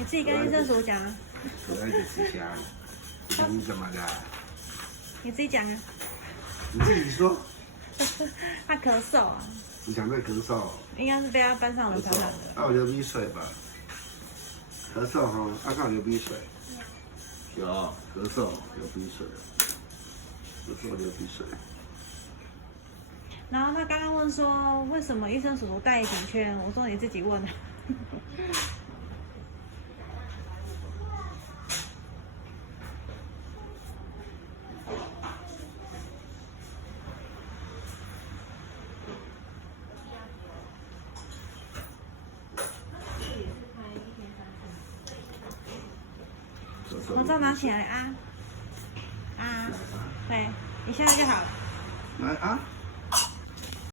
你自己跟医生所讲啊。可爱的吃虾，你怎么的？你自己讲啊。你自己说。他咳嗽啊。你想在咳嗽？应该是被他班上人传染的。那我流鼻水吧。咳嗽哈，阿看流鼻水。有咳嗽流鼻水，咳嗽流鼻水。然后他刚刚问说，为什么医生叔叔戴颈圈？我说你自己问。口罩拿起来啊！啊，对，一下就好了。来啊！